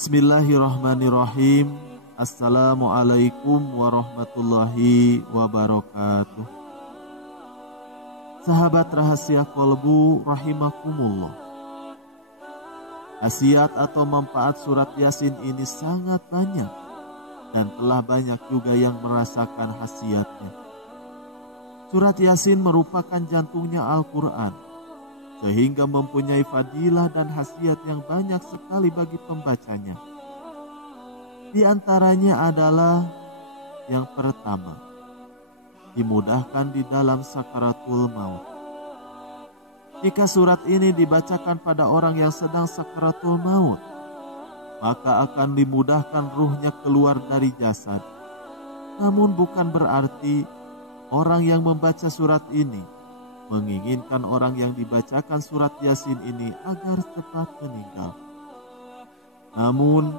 Bismillahirrahmanirrahim. Assalamualaikum warahmatullahi wabarakatuh. Sahabat rahasia kolbu rahimakumullah. Khasiat atau manfaat surat Yasin ini sangat banyak dan telah banyak juga yang merasakan khasiatnya. Surat Yasin merupakan jantungnya Al-Quran, sehingga mempunyai fadilah dan khasiat yang banyak sekali bagi pembacanya. Di antaranya adalah yang pertama, dimudahkan di dalam sakaratul maut. Jika surat ini dibacakan pada orang yang sedang sakaratul maut, maka akan dimudahkan ruhnya keluar dari jasad. Namun bukan berarti orang yang membaca surat ini menginginkan orang yang dibacakan surat Yasin ini agar cepat meninggal. Namun,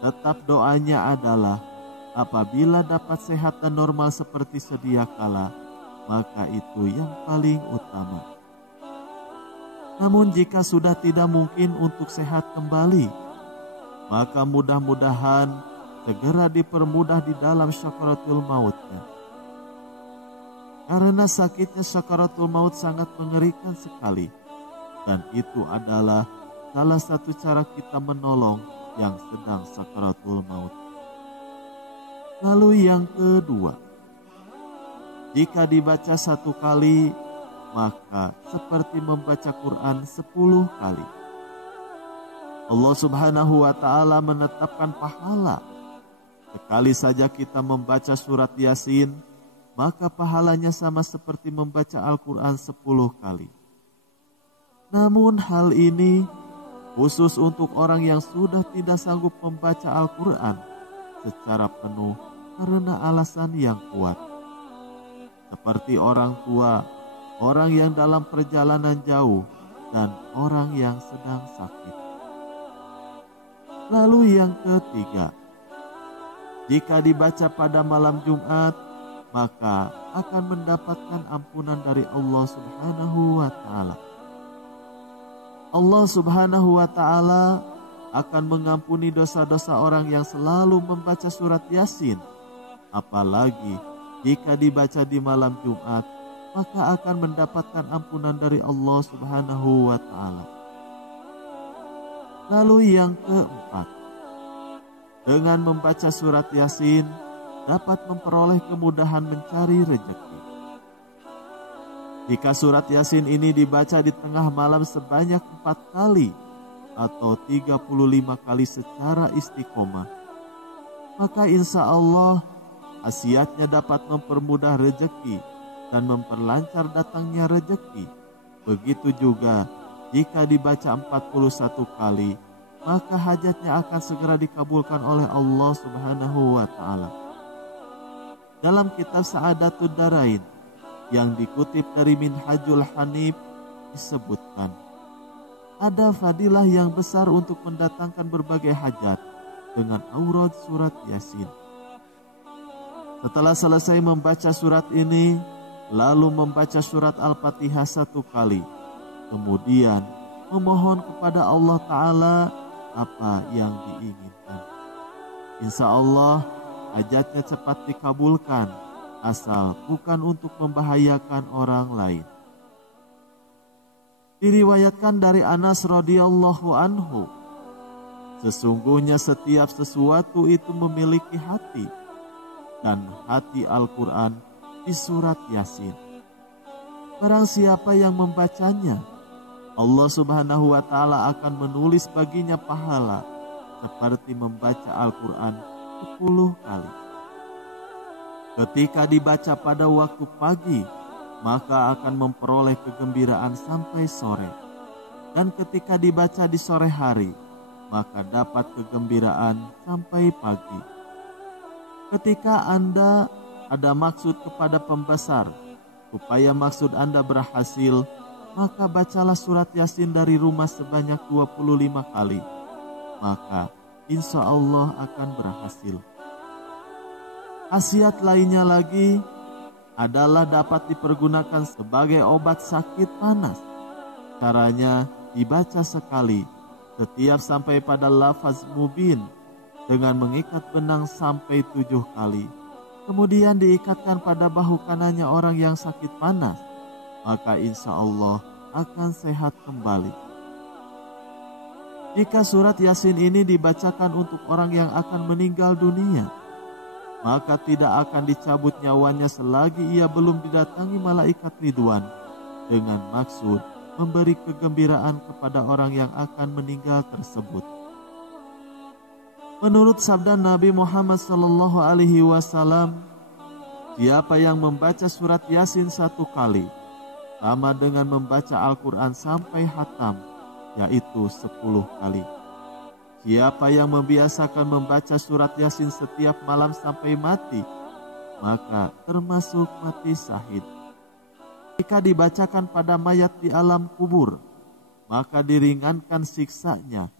tetap doanya adalah apabila dapat sehat dan normal seperti sedia kala, maka itu yang paling utama. Namun jika sudah tidak mungkin untuk sehat kembali, maka mudah-mudahan segera dipermudah di dalam syakaratul mautnya. Karena sakitnya sakaratul maut sangat mengerikan sekali. Dan itu adalah salah satu cara kita menolong yang sedang sakaratul maut. Lalu yang kedua, jika dibaca 1 kali, maka seperti membaca Quran 10 kali. Allah Subhanahu wa ta'ala menetapkan pahala. Sekali saja kita membaca surat Yasin, maka pahalanya sama seperti membaca Al-Quran 10 kali. Namun hal ini khusus untuk orang yang sudah tidak sanggup membaca Al-Quran secara penuh karena alasan yang kuat. Seperti orang tua, orang yang dalam perjalanan jauh, dan orang yang sedang sakit. Lalu yang ketiga, jika dibaca pada malam Jumat, maka akan mendapatkan ampunan dari Allah Subhanahu wa ta'ala. Allah Subhanahu wa ta'ala akan mengampuni dosa-dosa orang yang selalu membaca surat Yasin. Apalagi jika dibaca di malam Jumat, maka akan mendapatkan ampunan dari Allah Subhanahu wa ta'ala. Lalu yang keempat, dengan membaca surat Yasin dapat memperoleh kemudahan mencari rezeki. Jika surat Yasin ini dibaca di tengah malam sebanyak 4 kali atau 35 kali secara istiqomah, maka insya Allah khasiatnya dapat mempermudah rezeki dan memperlancar datangnya rezeki. Begitu juga jika dibaca 41 kali, maka hajatnya akan segera dikabulkan oleh Allah Subhanahu wa ta'ala. Dalam kitab Sa'adatud Darain yang dikutip dari Minhajul Hanif disebutkan, ada fadilah yang besar untuk mendatangkan berbagai hajat dengan aurad surat Yasin. Setelah selesai membaca surat ini, lalu membaca surat Al-Fatihah 1 kali, kemudian memohon kepada Allah Ta'ala apa yang diinginkan. Insya Allah hajatnya cepat dikabulkan, asal bukan untuk membahayakan orang lain. Diriwayatkan dari Anas radhiyallahu anhu, sesungguhnya setiap sesuatu itu memiliki hati, dan hati Al-Quran di surat Yasin. Barang siapa yang membacanya, Allah Subhanahu wa ta'ala akan menulis baginya pahala seperti membaca Al-Quran 10 kali. Ketika dibaca pada waktu pagi, maka akan memperoleh kegembiraan sampai sore. Dan ketika dibaca di sore hari, maka dapat kegembiraan sampai pagi. Ketika Anda ada maksud kepada pembesar, supaya maksud Anda berhasil, maka bacalah surat Yasin dari rumah sebanyak 25 kali. Maka insya Allah akan berhasil. Khasiat lainnya lagi adalah dapat dipergunakan sebagai obat sakit panas. Caranya dibaca sekali, setiap sampai pada lafaz mubin, dengan mengikat benang sampai 7 kali. Kemudian diikatkan pada bahu kanannya orang yang sakit panas, maka insya Allah akan sehat kembali. Jika surat Yasin ini dibacakan untuk orang yang akan meninggal dunia, maka tidak akan dicabut nyawanya selagi ia belum didatangi malaikat Ridwan, dengan maksud memberi kegembiraan kepada orang yang akan meninggal tersebut. Menurut sabda Nabi Muhammad SAW, siapa yang membaca surat Yasin 1 kali, sama dengan membaca Al-Quran sampai khatam, yaitu 10 kali. Siapa yang membiasakan membaca surat Yasin setiap malam sampai mati, maka termasuk mati syahid. Jika dibacakan pada mayat di alam kubur, maka diringankan siksanya.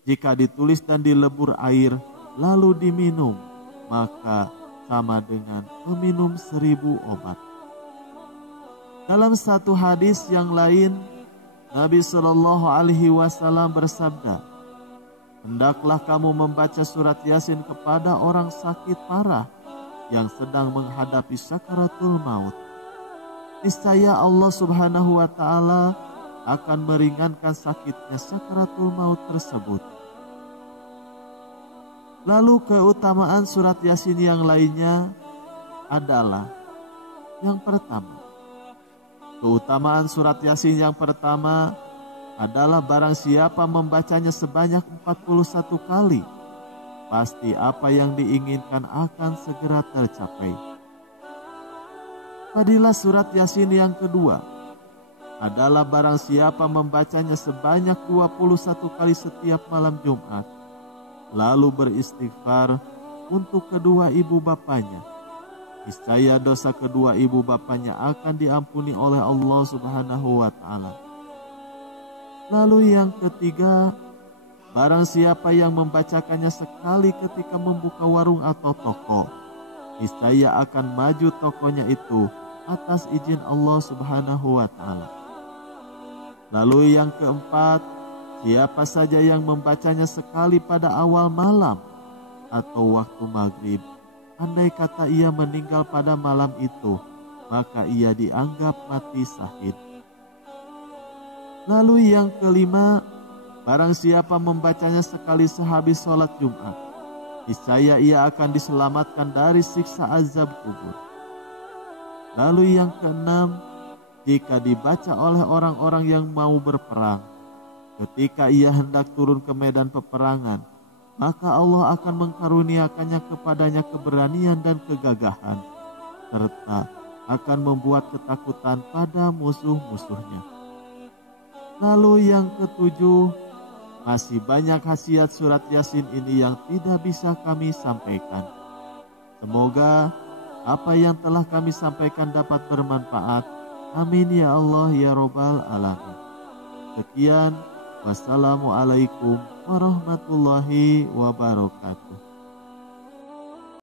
Jika ditulis dan dilebur air, lalu diminum, maka sama dengan meminum 1000 obat. Dalam satu hadis yang lain, Nabi SAW bersabda, hendaklah kamu membaca surat Yasin kepada orang sakit parah yang sedang menghadapi sakaratul maut. Niscaya Allah Subhanahu wa Ta'ala akan meringankan sakitnya sakaratul maut tersebut. Lalu keutamaan surat Yasin yang lainnya adalah yang pertama. Keutamaan surat Yasin yang pertama adalah barang siapa membacanya sebanyak 41 kali, pasti apa yang diinginkan akan segera tercapai. Fadilah surat Yasin yang kedua adalah barang siapa membacanya sebanyak 21 kali setiap malam Jumat, lalu beristighfar untuk kedua ibu bapanya, niscaya dosa kedua ibu bapanya akan diampuni oleh Allah Subhanahu wa Ta'ala. Lalu yang ketiga, barang siapa yang membacakannya sekali ketika membuka warung atau toko, niscaya akan maju tokonya itu atas izin Allah Subhanahu wa Ta'ala. Lalu yang keempat, siapa saja yang membacanya sekali pada awal malam atau waktu maghrib, andai kata ia meninggal pada malam itu, maka ia dianggap mati syahid. Lalu yang kelima, barang siapa membacanya sekali sehabis sholat Jumat, niscaya ia akan diselamatkan dari siksa azab kubur. Lalu yang keenam, jika dibaca oleh orang-orang yang mau berperang, ketika ia hendak turun ke medan peperangan, maka Allah akan mengkaruniakannya kepadanya keberanian dan kegagahan, serta akan membuat ketakutan pada musuh-musuhnya. Lalu yang ketujuh, masih banyak khasiat surat Yasin ini yang tidak bisa kami sampaikan. Semoga apa yang telah kami sampaikan dapat bermanfaat. Amin ya Allah ya Rabbal Alamin. Sekian, wassalamualaikum warahmatullahi wabarakatuh.